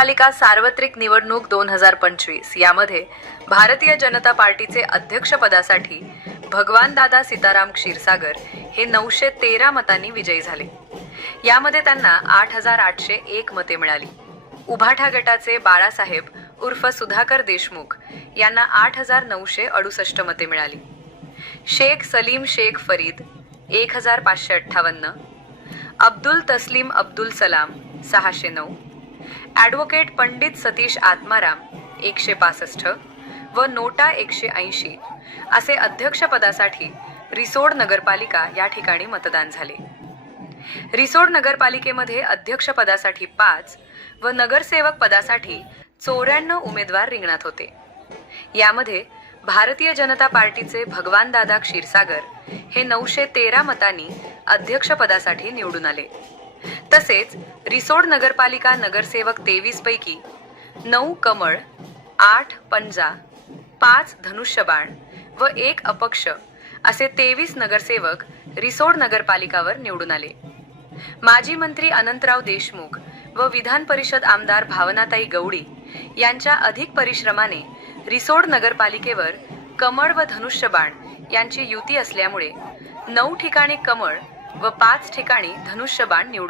नगरपालिका सार्वत्रिक निवडणूक 2025 यामध्ये भारतीय जनता पार्टीचे अध्यक्षपदासाठी भगवानदादा सीताराम क्षीरसागर हे 913 मतांनी विजयी झाले। यामध्ये त्यांना 8801 मते मिळाली। उभाठा गटाचे बाळासाहेब उर्फ सुधाकर देशमुख यांना 8968 मते मिळाली। शेख सलीम शेख फरीद 1558, अब्दुल तस्लीम अब्दुल सलाम 609, ॲडव्होकेट पंडित सतीश आत्माराम 165 व नोटा 180 असे अध्यक्षपदासाठी रिसोड नगरपालिका या ठिकाणी मतदान झाले। रिसोड नगरपालिकेमध्ये अध्यक्षपदासाठी 5 व नगरसेवक पदासाठी 94 उमेदवार रिंगणात होते। यामध्ये भारतीय जनता पार्टीचे भगवानदादा क्षीरसागर हे 913 मतांनी अध्यक्षपदासाठी निवडून आले। तसेच रिसोड नगरपालिका नगरसेवक 23 पैकी 9 कमळ, 8 पंजा, 5 धनुष्यबाण व 1 अपक्ष असे 23 नगरसेवक रिसोड नगरपालिकावर निवडून आले। माजी मंत्री अनंतराव देशमुख व विधान परिषद आमदार भावनाताई गवडी यांच्या अधिक परिश्रमाने रिसोड नगरपालिकेवर कमळ व धनुष्यबाण यांची युती असल्यामुळे 9 ठिकाणी कमळ व 5 ठिकाणी धनुष्यबाण निवडून